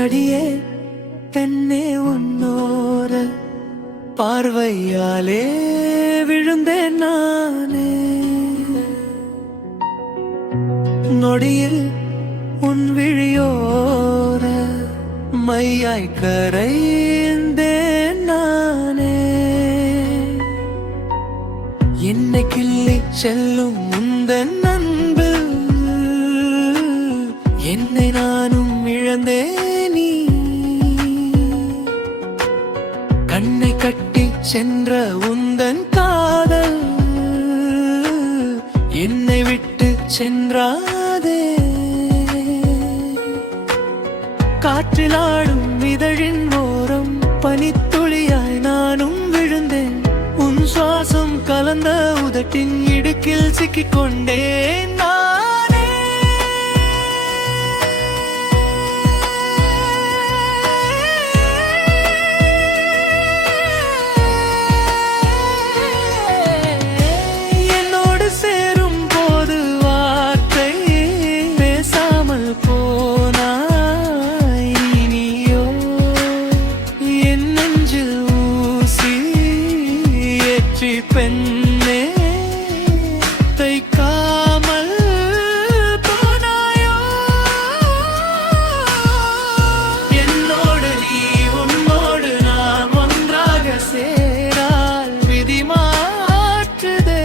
அடியே பெண்ணே உன்னோர பார்வையாலே விழுந்தேன் நானே. நொடியில் உன் விழியோர மையாய் கரைந்தேன் நானே. என்னை கிள்ளி செல்லும் உந்தன் அன்பு என்னை நானும் இழந்தேனி. கண்ணை கட்டி சென்ற உந்தன் காதல் என்னை விட்டு சென்றாதே. காற்றில் ஆடும் இதழின் ஓரம் பனித்துளியாய் நானும் விழுந்தேன். உன் சுவாசம் கலந்த உதட்டின் இடுக்கில் சிக்கிக் கொண்டேன் நானே. என்னோடு சேரும் போது வார்த்தை பேசாமல் போனாய் நீயோ. என் நெஞ்சில் ஊசி ஏற்றி பெண்ணே தைக்காமல் போனாயோ. என்னோடு நீ உன்னோடு நான் ஒன்றாக சேரால் விதி மாற்றுதே.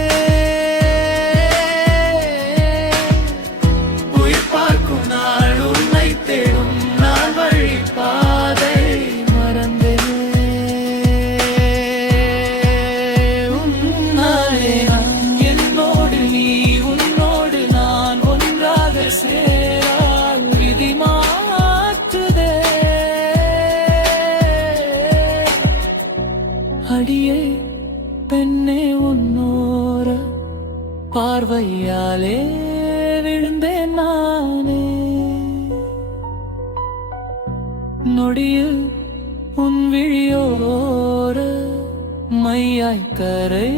உயிர் பார்க்கும் நாள் உன்னை தேடும் நாள் வழி பாதை மறந்தேனே. உன்னாலே நான் என்னோடு நீ உன்னோடு நான் ஒன்றாக சேரால் விதி மாற்றுதே. அடியே பெண்ணே உன்னோர பார்வையாலே விழுந்தேன் நானே. நொடியில் உன் விழியோர மையாய் கரை